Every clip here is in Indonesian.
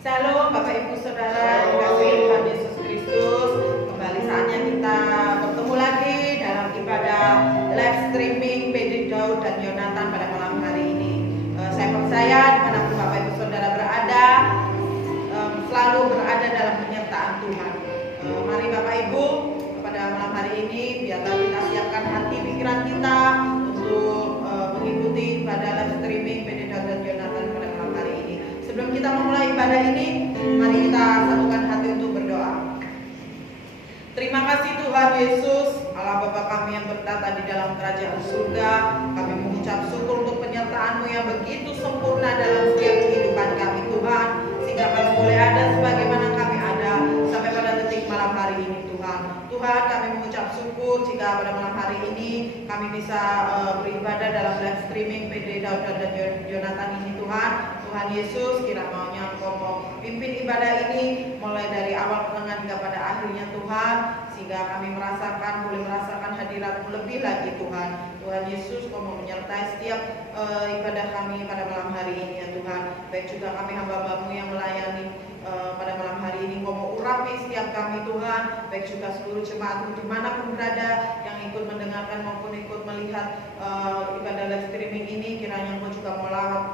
Shalom Bapak Ibu Saudara yang dikasihi Tuhan Yesus Kristus. Kembali saatnya kita bertemu lagi dalam ibadah live streaming PD Daud dan Yonatan pada malam hari ini. Saya percaya dimanapun Bapak Ibu Saudara berada, selalu berada dalam penyertaan Tuhan. Mari Bapak Ibu, pada malam hari ini biarlah kita siapkan hati pikiran kita untuk mengikuti ibadah live streaming PD Daud dan Yonatan pada malam hari ini. Sebelum kita memulai ibadah ini, mari kita satukan hati untuk berdoa. Terima kasih Tuhan Yesus, Allah Bapa kami yang bertata di dalam kerajaan surga. Kami mengucap syukur untuk penyertaan-Mu yang begitu sempurna dalam setiap kehidupan kami Tuhan, sehingga kami boleh ada sebagaimana kami ada sampai pada detik malam hari ini Tuhan. Tuhan, kami mengucap syukur jika pada malam hari ini kami bisa beribadah dalam live streaming PD Daud dan Yonatan ini Tuhan. Tuhan Yesus, kira maunya Engkau mau pimpin ibadah ini mulai dari awal pertengahan hingga pada akhirnya Tuhan, sehingga kami boleh merasakan hadirat-Mu lebih lagi Tuhan. Tuhan Yesus, Kau mau menyertai setiap ibadah kami pada malam hari ini ya Tuhan. Baik juga kami hamba-Mu yang melayani pada malam hari ini, Kau mau urapi setiap kami Tuhan. Baik juga seluruh jemaat-Mu dimanapun berada yang ikut mendengarkan maupun ikut melihat ibadah live streaming ini, kiranya Engkau juga mau lawat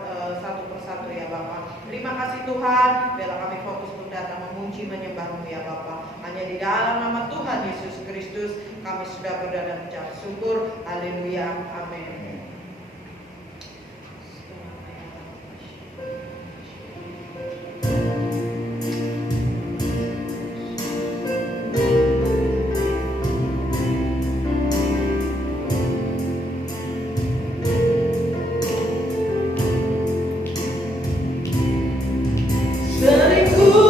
satu persatu ya Bapak. Terima kasih Tuhan, biarlah kami fokus untuk datang memuji menyembah-Mu ya Bapak. Hanya di dalam nama Tuhan Yesus Kristus kami sudah berdoa dan mengucap syukur. Haleluya, amin. Sepenuh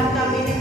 Tuhan, kami ini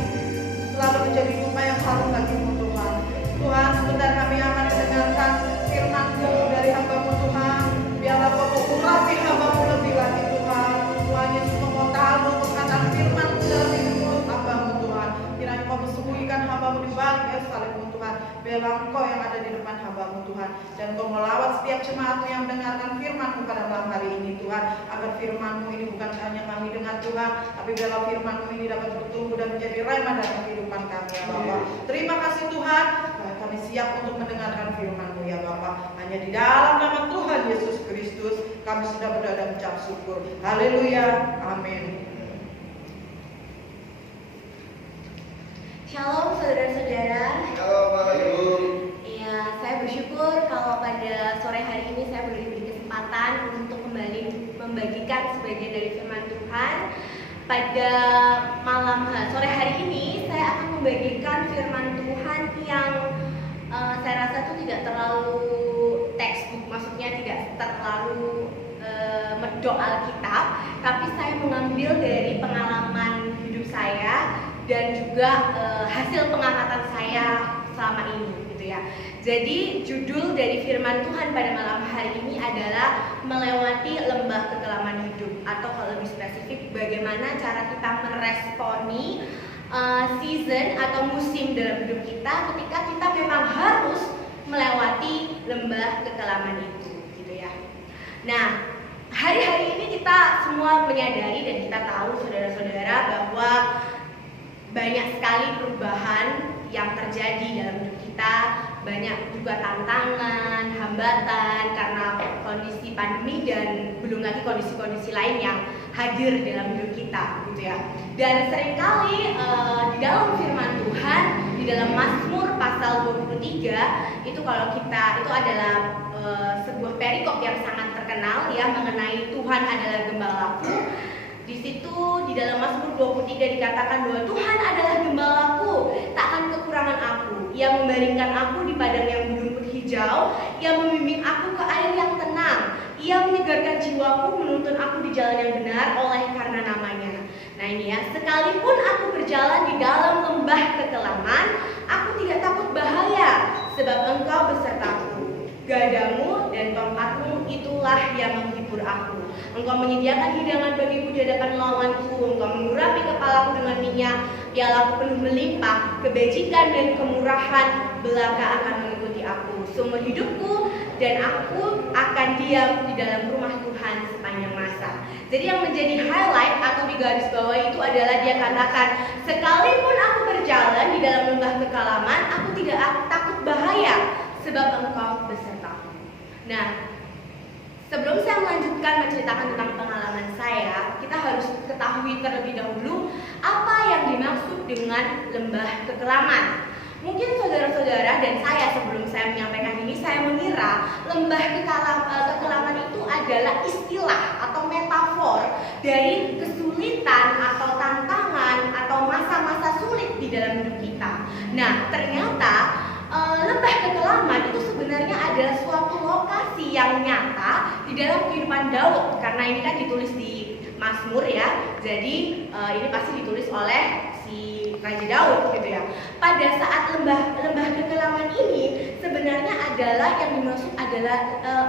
selalu menjadi rumah yang harum bagi-Mu Tuhan. Tuhan, sebentar kami akan mendengarkan firman-Mu dari hamba-Mu Tuhan. Biarlah Kau urapi hamba-Mu lebih lagi Tuhan. Tuhan Yesus, Kau tahu perkataan firman-Mu dalam hidup hamba-Mu Tuhan. Kiranya Kau sembunyikan hamba-Mu di balik salib-Mu Tuhan. Biarlah Engkau yang ada di depan hamba-Mu Tuhan. Dan Kau melawat setiap jemaat yang mendengarkan firman-Mu pada malam hari ini Tuhan. Agar firman-Mu ini bukan hanya kami dengar Tuhan, tapi biarlah firman-Mu ini dapat bertumbuh dan menjadi rema dalam kehidupan kami ya Bapa. Terima kasih Tuhan. Kami siap untuk mendengarkan firman-Mu ya Bapa. Hanya di dalam nama Tuhan Yesus Kristus kami sudah berdoa dan ucap syukur. Haleluya. Amin. Shalom saudara-saudara. Shalom Bapak Ibu. Iya, saya bersyukur kalau pada sore hari ini saya boleh diberi kesempatan untuk kembali membagikan sebagian dari firman Tuhan. Pada sore hari ini saya akan membagikan firman Tuhan yang saya rasa itu tidak terlalu textbook, maksudnya tidak terlalu medok Alkitab, tapi saya mengambil dari pengalaman hidup saya dan juga hasil pengamatan saya selama ini gitu ya. Jadi judul dari firman Tuhan pada malam hari ini adalah melewati lembah kekelaman hidup, atau kalau lebih spesifik bagaimana cara kita meresponi season atau musim dalam hidup kita ketika kita memang harus melewati lembah kekelaman itu gitu ya. Nah, hari-hari ini kita semua menyadari dan kita tahu saudara-saudara bahwa banyak sekali perubahan yang terjadi dalam hidup kita, banyak juga tantangan, hambatan karena kondisi pandemi dan belum lagi kondisi-kondisi lain yang hadir dalam hidup kita gitu ya. Dan seringkali di dalam firman Tuhan, di dalam Mazmur pasal 23 itu kalau kita itu adalah sebuah perikop yang sangat terkenal ya mengenai Tuhan adalah gembalaku. Di situ di dalam Mazmur 23 dikatakan bahwa Tuhan adalah gembalaku, takkan kekurangan aku. Ia membaringkan aku di padang yang berumput hijau, Ia membimbing aku ke air yang tenang. Ia menyegarkan jiwaku, menuntun aku di jalan yang benar oleh karena namanya. Nah ini ya, sekalipun aku berjalan di dalam lembah kekelaman, aku tidak takut bahaya, sebab Engkau besertaku. Gadamu dan tongkatmu itulah yang menghibur aku. Engkau menyediakan hidangan bagiku di hadapan lawanku. Engkau mengurapi kepalaku dengan minyak, pialaku penuh melimpah. Kebajikan dan kemurahan belaka akan mengikuti aku seumur hidupku, dan aku akan diam di dalam rumah Tuhan sepanjang masa. Jadi yang menjadi highlight atau di garis bawah itu adalah dia katakan, sekalipun aku berjalan di dalam lembah kekelaman, aku tidak takut bahaya, sebab Engkau besertaku. Nah, sebelum saya melanjutkan menceritakan tentang pengalaman saya, kita harus ketahui terlebih dahulu apa yang dimaksud dengan lembah kekelaman. Mungkin saudara-saudara dan saya sebelum saya menyampaikan ini, saya mengira lembah kekelaman itu adalah istilah atau metafor dari kesulitan atau tantangan atau masa-masa sulit di dalam hidup kita. Nah, ternyata lembah kekelaman itu sebenarnya adalah suatu lokasi yang nyata di dalam kehidupan Daud, karena ini kan ditulis di Mazmur ya. Jadi ini pasti ditulis oleh si Raja Daud gitu ya. Pada saat lembah kekelaman ini sebenarnya adalah yang dimaksud adalah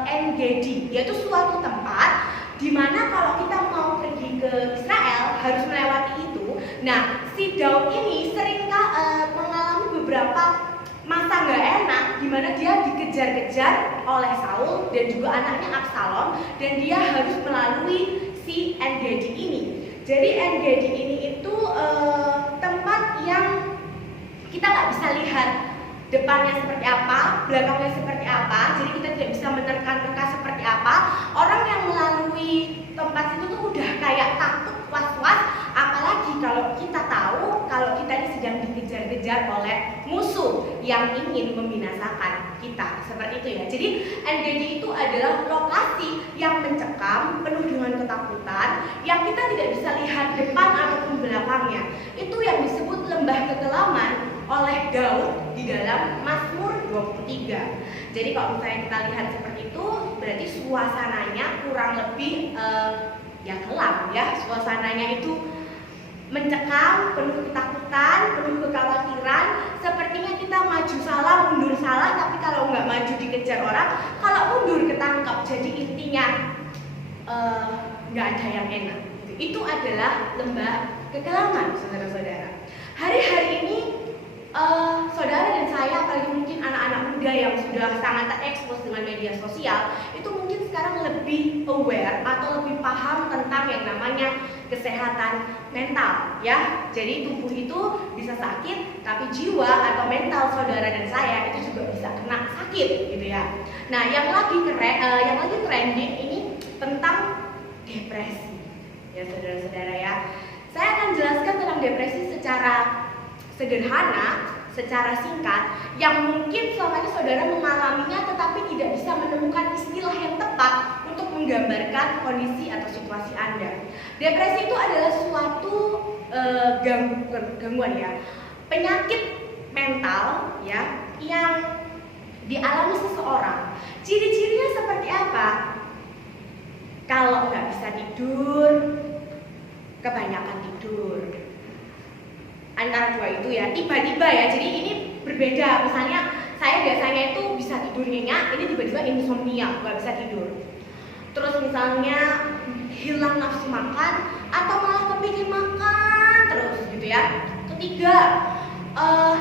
En-Gedi, yaitu suatu tempat di mana kalau kita mau pergi ke Israel harus melewati itu. Nah, si Daud ini sering mengalami beberapa masa nggak enak di mana dia dikejar-kejar oleh Saul dan juga anaknya Absalom, dan dia harus melalui si En-Gedi ini. Jadi En-Gedi ini itu tempat yang kita nggak bisa lihat depannya seperti apa, belakangnya seperti apa, jadi kita tidak bisa menerka-nerka seperti apa. Orang yang melalui tempat itu tuh udah kayak takut, was-was, apalagi kalau kita tahu kalau kita ini sedang dikejar-kejar oleh musuh yang ingin membinasakan kita, seperti itu ya. Jadi En-Gedi itu adalah lokasi yang mencekam, penuh dengan ketakutan, yang kita tidak bisa lihat depan ataupun belakangnya. Itu yang disebut lembah kekelaman oleh Daud di dalam Mazmur 23. Jadi kalau misalnya kita lihat seperti itu, berarti suasananya kurang lebih ya kelam ya, suasananya itu mencekam, penuh ketakutan, penuh kekhawatiran. Sepertinya kita maju salah, mundur salah, tapi kalau nggak maju dikejar orang, kalau mundur ketangkap. Jadi intinya nggak ada yang enak. Itu adalah lembah kekelaman, saudara-saudara. Hari-hari ini saudara dan saya, apalagi mungkin anak-anak muda yang sudah sangat terekspos dengan media sosial, itu mungkin sekarang lebih aware atau lebih paham tentang yang namanya kesehatan mental, ya. Jadi tubuh itu bisa sakit, tapi jiwa atau mental saudara dan saya itu juga bisa kena sakit, gitu ya. Nah, yang lagi trending ini tentang depresi, ya saudara-saudara ya. Saya akan jelaskan tentang depresi secara sederhana, secara singkat, yang mungkin selama ini saudara mengalaminya tetapi tidak bisa menemukan istilah yang tepat untuk menggambarkan kondisi atau situasi Anda. Depresi itu adalah suatu gangguan ya, penyakit mental ya yang dialami seseorang. Ciri-cirinya seperti apa? Kalau nggak bisa tidur, kebanyakan tidur, antara dua itu ya, tiba-tiba ya. Jadi ini berbeda. Misalnya saya biasanya itu bisa tidur nyenyak, ini tiba-tiba insomnia, nggak bisa tidur. Terus misalnya hilang nafsu makan atau malah kepikir makan terus gitu ya. Ketiga,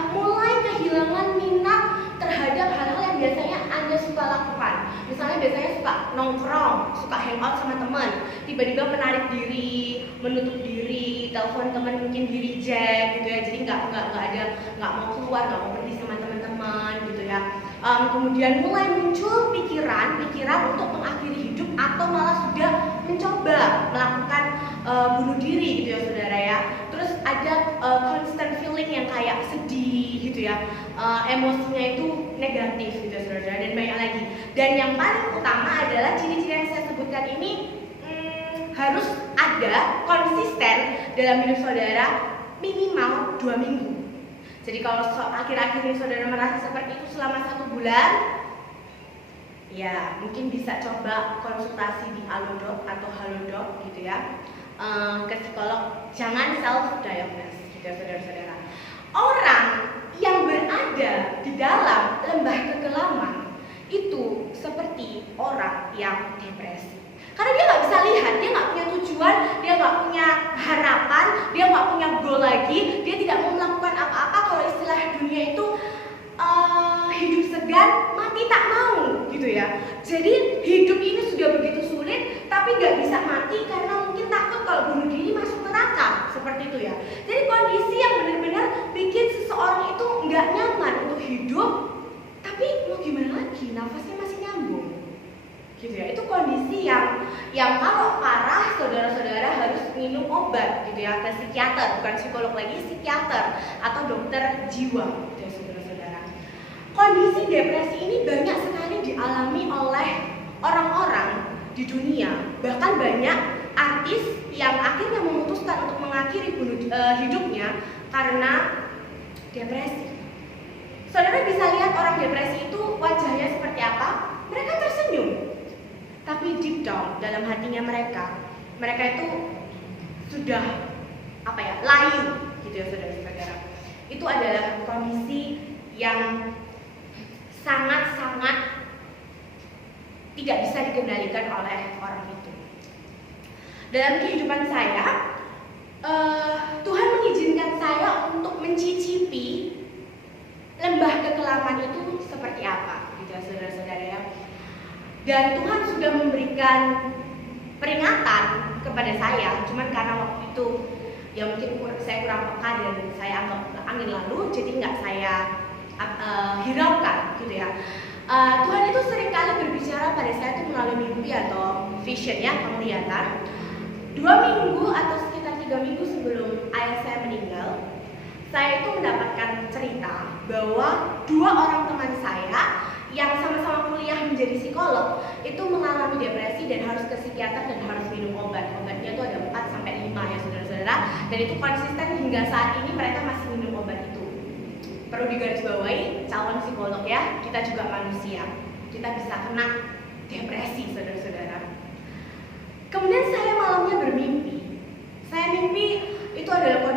mulai kehilangan minat terhadap hal-hal yang biasanya Anda suka lakukan. Misalnya biasanya suka nongkrong, suka hangout sama teman, tiba-tiba menarik diri, menutup diri, telepon teman mungkin di reject gitu ya. Jadi nggak mau keluar, nggak mau pergi sama teman-teman gitu ya. Kemudian mulai muncul pikiran untuk mengakhiri hidup atau malah sudah mencoba melakukan bunuh diri gitu ya saudara ya. Terus ada constant feeling yang kayak sedih gitu ya, emosinya itu negatif gitu ya saudara, dan banyak lagi. Dan yang paling utama adalah ciri-ciri yang saya sebutkan ini harus ada konsisten dalam hidup saudara minimal 2 minggu. Jadi kalau akhir-akhir ini saudara merasa seperti itu selama 1 bulan, ya mungkin bisa coba konsultasi di Halodoc atau Halodoc gitu ya, ke psikolog. Jangan self-diagnose gitu ya saudara-saudara. Orang yang berada di dalam lembah kekelaman itu seperti orang yang depresi. Karena dia nggak bisa lihat, dia nggak punya tujuan, dia nggak punya harapan, dia nggak punya goal lagi, dia tidak mau melakukan apa-apa. Kalau istilah dunia itu hidup segan, mati tak mau gitu ya. Jadi hidup ini sudah begitu sulit, tapi nggak bisa mati karena mungkin takut kalau bunuh diri masuk neraka, seperti itu ya. Jadi kondisi yang benar-benar bikin seseorang itu nggak nyaman untuk hidup, tapi mau gimana lagi, nafasnya masih nyambung gitu ya. Itu kondisi yang kalau parah saudara-saudara harus minum obat gitu ya, ke psikiater, bukan psikolog lagi, psikiater atau dokter jiwa gitu ya saudara-saudara. Kondisi depresi ini banyak sekali dialami oleh orang-orang di dunia. Bahkan banyak artis yang akhirnya memutuskan untuk mengakhiri hidupnya karena depresi. Saudara bisa lihat orang depresi itu wajahnya seperti apa? Mereka tersenyum, tapi deep down dalam hatinya mereka itu sudah layu gitu ya saudara-saudara. Itu adalah kondisi yang sangat-sangat tidak bisa dikendalikan oleh orang itu. Dalam kehidupan saya, Tuhan mengizinkan saya untuk mencicipi lembah kekelaman itu seperti apa gitu ya saudara-saudara ya. Dan Tuhan sudah memberikan peringatan kepada saya, cuman karena waktu itu ya mungkin saya kurang peka dan saya anggap angin lalu, jadi nggak saya hiraukan gitu ya. Tuhan itu seringkali berbicara pada saya itu melalui mimpi atau vision ya, penglihatan. 2 minggu atau sekitar 3 minggu sebelum ayah saya meninggal, saya itu mendapatkan cerita bahwa 2 orang teman saya yang sama-sama kuliah menjadi psikolog itu mengalami depresi dan harus ke psikiater dan harus minum obat. Obatnya itu ada 4-5 ya saudara-saudara, dan itu konsisten hingga saat ini mereka masih minum obat itu. Perlu digarisbawahi, calon psikolog ya, kita juga manusia, kita bisa kena depresi saudara-saudara. Kemudian saya malamnya bermimpi. Saya mimpi itu adalah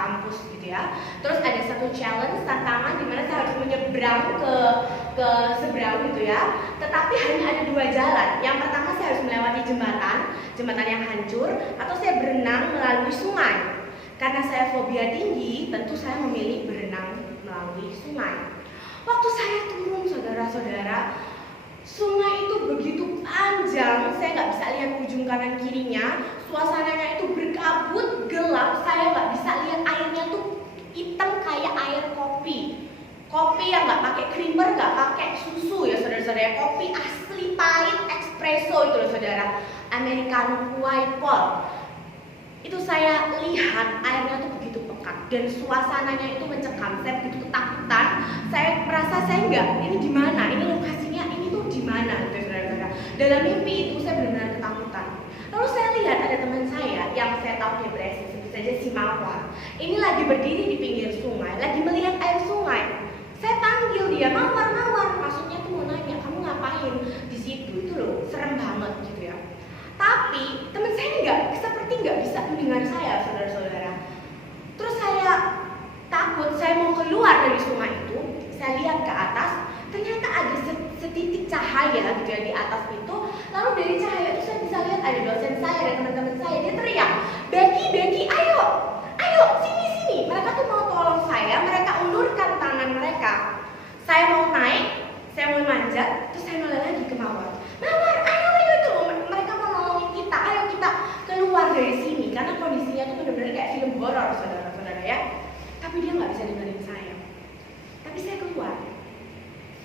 kampus gitu ya. Terus ada satu challenge, tantangan di mana saya harus menyeberang ke seberang gitu ya. Tetapi hanya ada 2 jalan. Yang pertama saya harus melewati jembatan yang hancur, atau saya berenang melalui sungai. Karena saya fobia tinggi, tentu saya memilih berenang melalui sungai. Waktu saya turun, saudara-saudara, sungai itu begitu panjang, saya nggak bisa lihat ujung kanan kirinya. Suasananya itu berkabut, gelap, saya nggak bisa lihat airnya tuh hitam kayak air kopi. Kopi yang nggak pakai creamer, nggak pakai susu ya saudara-saudara. Kopi asli pahit, espresso itu loh saudara. Americano white pot. Itu saya lihat airnya tuh begitu pekat dan suasananya itu mencekam. Saya begitu ketakutan. Saya merasa saya ini di mana? Ini lokasinya ini tuh di mana gitu saudara-saudara. Dalam mimpi itu saya benar-benar ketakutan. Lalu saya lihat ada teman saya yang saya tahu dia beresin, sebut saja si Mawar. Ini lagi berdiri di pinggir sungai, lagi melihat air sungai. Saya panggil dia, Mawar, maksudnya tuh mau nanya, kamu ngapain di situ? Itu loh, serem banget gitu ya. Tapi teman saya seperti nggak bisa mendengar saya, saudara-saudara. Terus saya takut, saya mau keluar dari sungai itu. Saya lihat ke atas, ternyata ada setitik cahaya gitu ya di atas itu. Lalu dari cahaya itu saya bisa lihat ada dosen saya, ada teman-teman saya. Dia teriak, Becky, ayo, sini. Mereka tuh mau tolong saya, mereka ulurkan tangan mereka. Saya mau naik, saya mau manjat, terus saya noleh lagi ke Mawar, ayo itu. Mereka mau nolongin kita, ayo kita keluar dari sini. Karena kondisinya tuh benar-benar kayak film horor, saudara-saudara ya. Tapi dia nggak bisa dengerin saya. Tapi saya keluar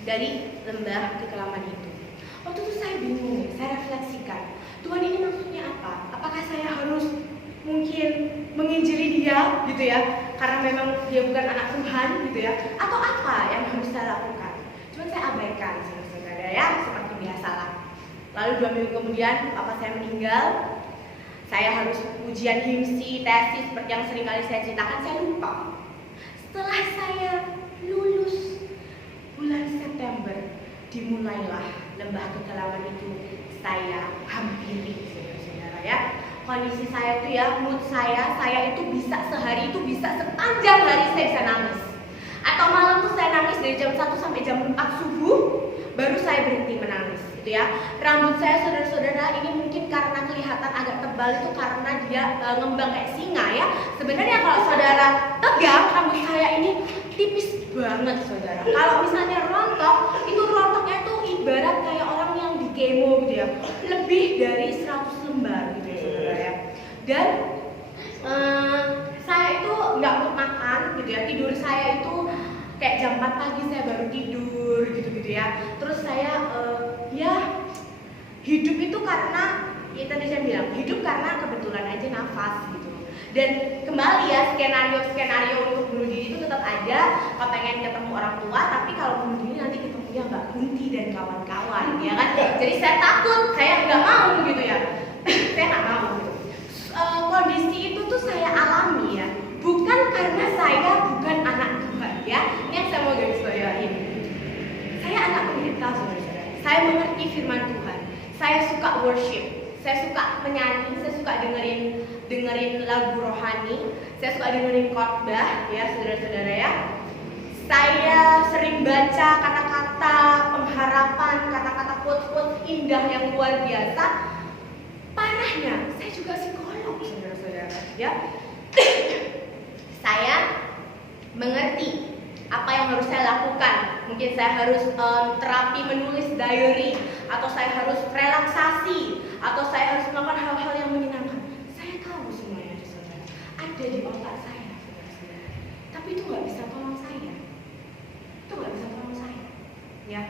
dari lembah kekelaman itu. Waktu itu saya bingung, saya refleksikan, Tuhan ini maksudnya apa? Apakah saya harus mungkin menginjili dia gitu ya, karena memang dia bukan anak Tuhan gitu ya, atau apa yang harus saya lakukan? Cuman saya abaikan, saudara-saudara ya, seperti biasalah. Lalu 2 minggu kemudian papa saya meninggal. Saya harus ujian himsi, tesis seperti yang sering kali saya ceritakan, saya lupa. Setelah saya lulus bulan September, dimulailah lembah kekelaman itu saya hampiri, saudara-saudara ya. Kondisi saya itu ya, mood saya itu bisa sehari itu bisa sepanjang hari saya bisa nangis. Atau malam tuh saya nangis dari jam 1 sampai jam 4 subuh, baru saya berhenti menangis gitu ya. Rambut saya saudara-saudara ini mungkin karena kelihatan agak tebal itu karena dia ngembang kayak singa ya. Sebenarnya kalau saudara pegang rambut saya ini tipis banget saudara. Kalau misalnya rontok, itu rontoknya tuh ibarat kayak orang yang di kemo gitu ya. Lebih dari 100 lembar gitu ya saudara ya. Dan saya itu nggak mau makan gitu ya. Tidur saya itu kayak jam 4 pagi saya baru tidur gitu ya. Terus saya hidup itu karena ya tadi saya bilang hidup karena kebetulan aja nafas gitu. Dan kembali ya skenario untuk bunuh diri itu tetap ada. Kalau pengen ketemu orang tua, tapi kalau bunuh diri nanti ketemunya Mbak Kunti dan kawan-kawan ya kan. Jadi saya takut, saya nggak mau gitu ya. Saya nggak mau gitu. Kondisi itu tuh saya alami ya, bukan karena saya bukan anak Tuhan ya. Ini yang saya mau garis bawahi. Saya anak pendeta saudara-saudara. Saya mengerti firman Tuhan. Saya suka worship. Saya suka menyanyi. Saya suka dengerin lagu rohani. Saya suka dengerin khotbah ya saudara-saudara ya. Saya sering baca kata-kata pengharapan, kata-kata quotes indah yang luar biasa. Parahnya, saya juga psikolog saudara-saudara ya. Saya mengerti apa yang harus saya lakukan. Mungkin saya harus terapi menulis diary, atau saya harus relaksasi, atau saya harus melakukan hal-hal yang menyenangkan. Saya tahu semuanya saudara. Ada di otak saya saudara-saudara. Tapi itu nggak bisa tolong saya. Ya.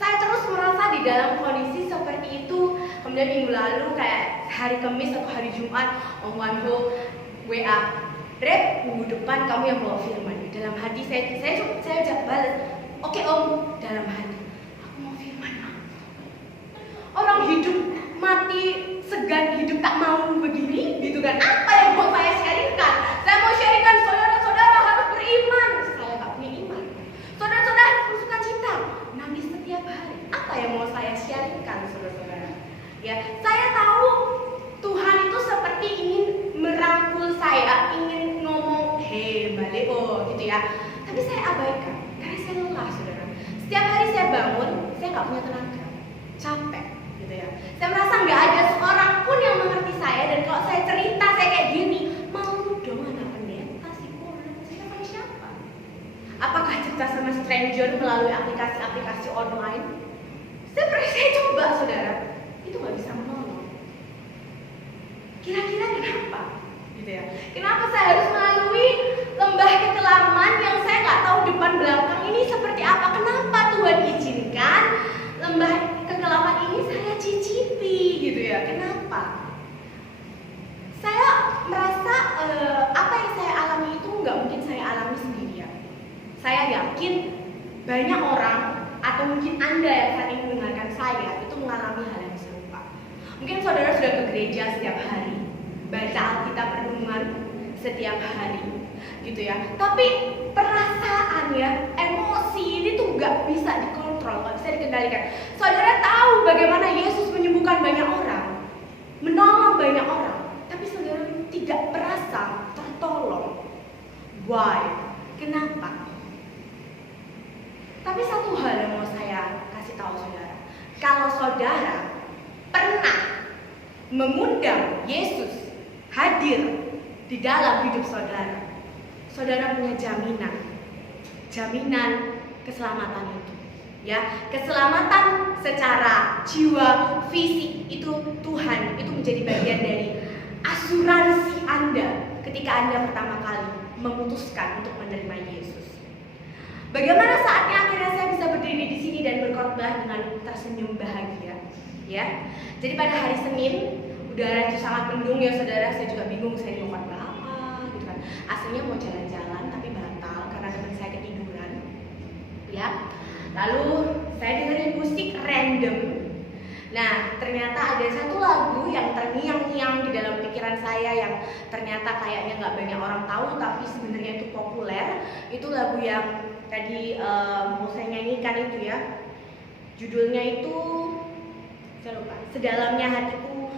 Saya terus merasa di dalam kondisi seperti itu. Kemudian minggu lalu kayak hari Kamis atau hari Jumat, Om Wanho WA, Rep, minggu depan kamu yang bawa firman. Dalam hati saya ajak balas, oke Om, dalam hati aku mau firman. Orang hidup mati segan, hidup tak mau begini gitu kan. Apa yang mau saya sharingkan? Saya mau sharingkan saudara-saudara harus beriman. Saya gak punya iman. Saudara-saudara harus bersuka cita, nangis setiap hari. Apa yang mau saya sharingkan saudara-saudara? Ya, saya tahu Tuhan itu seperti ingin merangkul saya, ingin ngomong balik gitu ya. Tapi saya abaikan karena saya lelah, saudara. Setiap hari saya bangun, saya nggak punya tenaga, capek gitu ya. Saya merasa nggak ada seorang pun yang mengerti saya, dan kalau saya cerita saya kayak gini, malu dong anak pendeta sih, saya sama siapa? Apakah cerita sama stranger melalui aplikasi-aplikasi online? Saya coba, saudara, itu nggak bisa menolong. Kira-kira kenapa? Gitu ya. Kenapa saya harus melalui lembah kekelaman yang saya nggak tahu depan belakang ini seperti apa? Kenapa Tuhan izinkan lembah kekelaman ini saya cicipi, gitu ya? Kenapa? Saya merasa apa yang saya alami itu nggak mungkin saya alami sendirian. Saya yakin banyak orang atau mungkin Anda yang saat ini mendengarkan saya itu mengalami hal yang serupa. Mungkin saudara sudah ke gereja setiap hari, baca Alkitab renungan setiap hari, gitu ya. Tapi perasaan ya, emosi ini tuh nggak bisa dikontrol, nggak bisa dikendalikan. Saudara tahu bagaimana Yesus menyembuhkan banyak orang, menolong banyak orang, tapi saudara tidak merasa tertolong. Why? Kenapa? Tapi satu hal yang mau saya kasih tahu saudara, kalau saudara pernah mengundang Yesus hadir di dalam hidup saudara, saudara punya jaminan keselamatan itu, ya, keselamatan secara jiwa, fisik itu Tuhan itu menjadi bagian dari asuransi Anda ketika Anda pertama kali memutuskan untuk menerima Yesus. Bagaimana saatnya akhirnya saya bisa berdiri di sini dan berkhotbah dengan tersenyum bahagia, ya. Jadi pada hari Senin udara itu sangat mendung ya saudara, saya juga bingung saya mau khotbah apa gitu kan. Aslinya mau jalan-jalan tapi batal karena teman saya ketiduran, ya. Lalu saya dengerin musik random. Nah, ternyata ada satu lagu yang terngiang-ngiang di dalam pikiran saya yang ternyata kayaknya nggak banyak orang tahu tapi sebenarnya itu populer. Itu lagu yang tadi mau saya nyanyikan itu ya. Judulnya itu saya lupa. Sedalamnya hatiku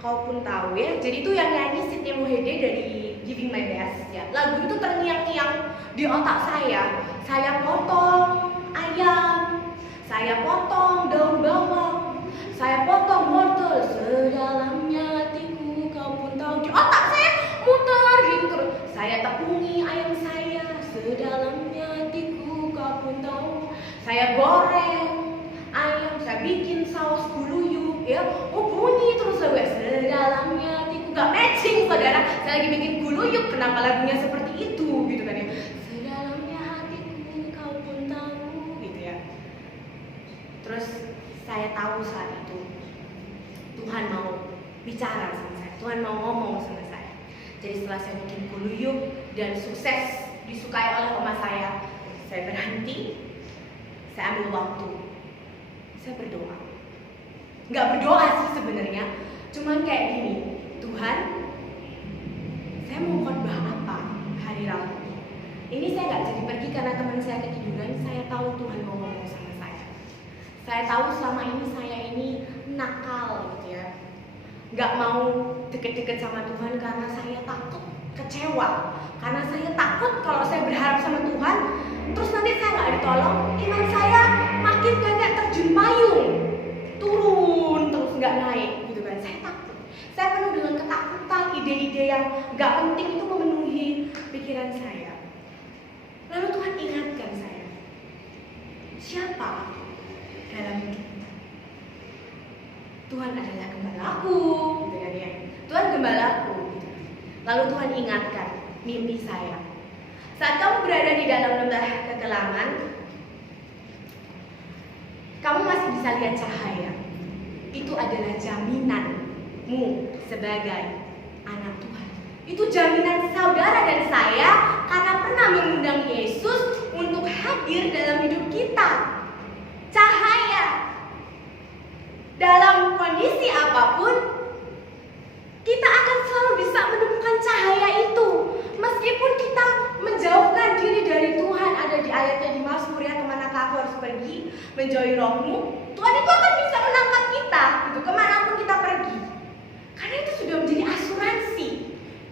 kau pun tahu ya. Jadi itu yang nyanyi Sydney Muhede dari Giving My Best ya. Lagu itu terngiang-ngiang di otak saya. Saya potong ayam, saya potong daun bawang, saya potong wortel, sedalamnya hatiku kau pun tahu. Di otak saya muter gitu terus. Saya tepungi ayam saya, sedalamnya hatiku kau pun tahu. Saya goreng ayam, saya bikin saus guluyuk ya. Bunyi terus lagu sedalamnya hatiku. Gak matching saudara. Saya lagi bikin guluyuk, kenapa lagunya seperti itu gitu kan ya. Sedalamnya hatiku kau pun tahu gitu ya. Terus saya tahu saat itu Tuhan mau bicara sama saya, Tuhan mau ngomong sama saya. Jadi setelah saya bikin guluyuk dan sukses disukai oleh oma saya berhenti, saya ambil waktu, saya berdoa. Nggak berdoa sih sebenarnya, cuman kayak gini, Tuhan, saya mau khotbah apa hari Rabu? Ini saya nggak jadi pergi karena teman saya ketiduran. Saya tahu Tuhan mau ngomong sama saya. Saya tahu selama ini saya ini nakal gitu ya, nggak mau deket-deket sama Tuhan karena saya takut kecewa, karena saya takut kalau saya berharap sama Tuhan terus nanti saya nggak ditolong, iman saya makin kayak terjun payung, turun terus nggak naik gitu kan. Saya takut, saya penuh dengan ketakutan, ide-ide yang nggak penting itu memenuhi pikiran saya. Lalu Tuhan ingatkan saya, siapa dalam hidup? Tuhan adalah gembalaku, gitu kan ya. Tuhan gembalaku. Gitu. Lalu Tuhan ingatkan mimpi saya. Saat kamu berada di dalam lembah kekelaman, kamu masih bisa lihat cahaya. Itu adalah jaminanmu sebagai anak Tuhan. Itu jaminan saudara dan saya karena pernah mengundang Yesus untuk hadir dalam hidup kita. Cahaya. Dalam kondisi apapun, kita akan selalu bisa menemukan cahaya itu. Meskipun kita menjauhkan diri dari Tuhan, ada di ayatnya di Mazmur ya, kemanakah aku harus pergi, menjauhi rohmu, Tuhan itu akan bisa menangkap kita, gitu, kemanapun kita pergi. Karena itu sudah menjadi asuransi.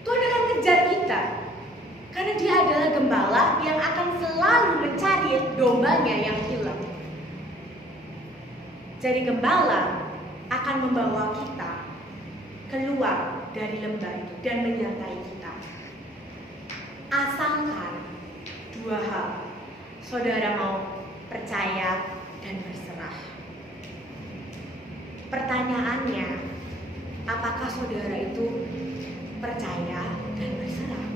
Tuhan akan kejar kita. Karena dia adalah gembala yang akan selalu mencari dombanya yang hilang. Jadi gembala akan membawa kita keluar dari lembah itu dan menyertai kita. Asalkan dua hal, saudara mau percaya dan berserah. Pertanyaannya, apakah saudara itu percaya dan berserah?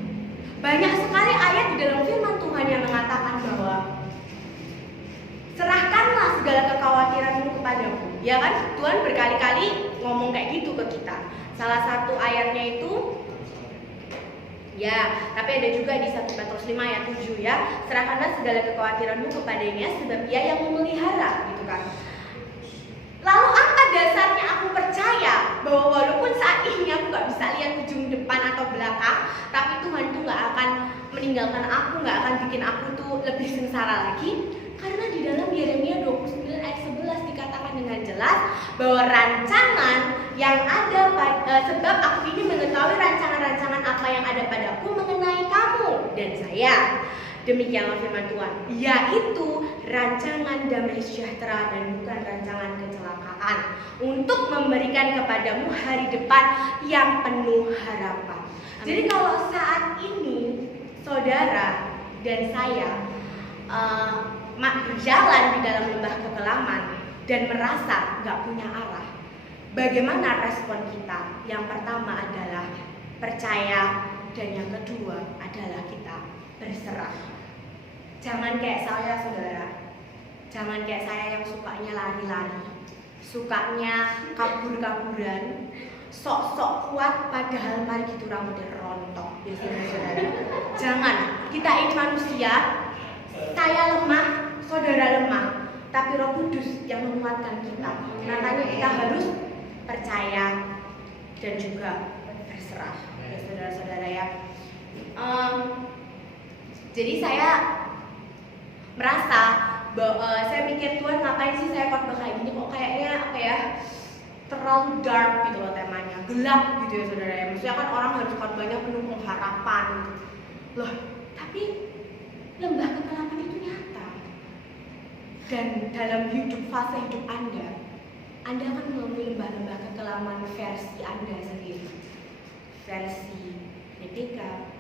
Banyak sekali ayat di dalam firman Tuhan yang mengatakan bahwa serahkanlah segala kekhawatiranmu kepadaku. Ya kan? Tuhan berkali-kali ngomong kayak gitu ke kita. Salah satu ayatnya itu ya, tapi ada juga di 1 Petrus 5 ayat 7 ya. Serahkanlah segala kekhawatiranmu kepadanya sebab Dia yang memelihara, gitu kan. Lalu apa dasarnya aku percaya bahwa walaupun saat ini aku gak bisa lihat ujung depan atau belakang, tapi Tuhan tuh gak akan meninggalkan aku, gak akan bikin aku tuh lebih sengsara lagi? Karena di dalam Yeremia 29 ayat 11 dikatakan dengan jelas bahwa rancangan yang ada sebab aku ini mengetahui rancangan-rancangan apa yang ada padaku mengenai kamu dan saya. Demikianlah firman Tuhan, yaitu rancangan damai sejahtera dan bukan rancangan kecelakaan, untuk memberikan kepadamu hari depan yang penuh harapan. Jadi kalau saat ini saudara dan saya berjalan di dalam lembah kekelaman dan merasa gak punya arah, bagaimana respon kita? Yang pertama adalah percaya, dan yang kedua adalah kita berserah. Jangan kayak saya, saudara. Jangan kayak saya yang sukanya lari-lari, sukanya kabur-kaburan, sok-sok kuat padahal mari gitu rambutnya rontok. Ya, saudara. Jangan. Kita ini manusia. Saya lemah, saudara lemah, tapi Roh Kudus yang menguatkan kita. Makanya kita harus percaya dan juga berserah, ya saudara-saudara ya. Jadi saya merasa bahwa saya mikir, Tuhan ngapain sih saya khotbah kayak gini, kok kayaknya apa ya, terlalu dark gitu loh temanya, gelap gitu ya saudara ya. Maksudnya kan orang harus khotbahnya penuh pengharapan gitu. Loh, tapi lembah kekelaman itu nyata. Dan dalam fase hidup Anda akan melalui lembah-lembah kekelaman versi Anda sendiri. Versi Rebecca,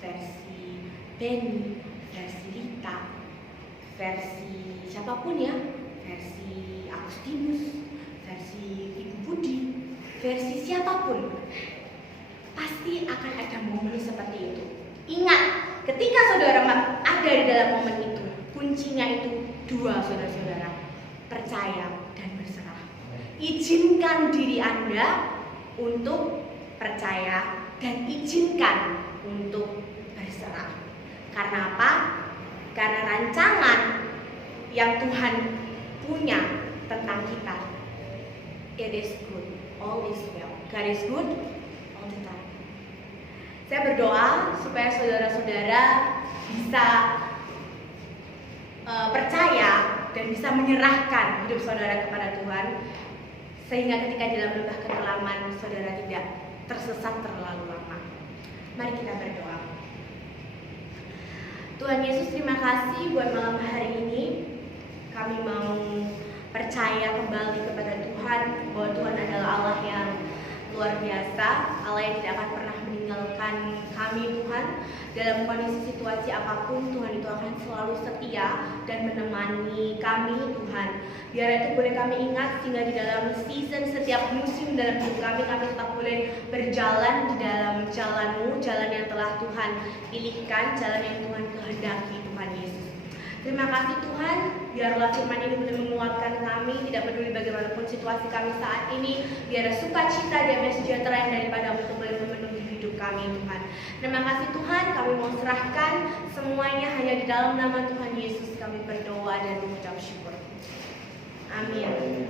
versi Benny, versi Rita, versi siapapun ya, versi Agustinus, versi Ibu Budi, versi siapapun, pasti akan ada momen seperti itu. Ingat, ketika saudara ada di dalam momen itu, kuncinya itu dua, saudara-saudara, percaya dan berserah. Izinkan diri Anda untuk percaya dan izinkan untuk berserah. Karena apa? Karena rancangan yang Tuhan punya tentang kita, it is good, all is well. God is good all the time. Saya berdoa supaya saudara-saudara bisa percaya dan bisa menyerahkan hidup saudara kepada Tuhan, sehingga ketika di dalam lembah kekelaman saudara tidak tersesat terlalu lama. Mari kita berdoa. Tuhan Yesus, terima kasih buat malam hari ini. Kami mau percaya kembali kepada Tuhan bahwa Tuhan adalah Allah yang luar biasa, Allah yang tidak akan pernah meninggalkan kami, Tuhan. Dalam kondisi situasi apapun, Tuhan itu akan selalu setia dan menemani kami, Tuhan. Biar itu boleh kami ingat, sehingga di dalam season, setiap musim dalam hidup kami tetap boleh berjalan di dalam jalan-Mu, jalan yang telah Tuhan pilihkan, jalan yang Tuhan kehendaki, Tuhan Yesus. Terima kasih Tuhan, biarlah firman ini boleh menguatkan kami, tidak peduli bagaimanapun situasi kami saat ini, biar sukacita damai sejahtera yang daripada-Mu itu boleh memenuhi hidup kami, Tuhan. Terima kasih Tuhan, kami mau serahkan semuanya hanya di dalam nama Tuhan Yesus kami berdoa dan mengucap syukur. Amin.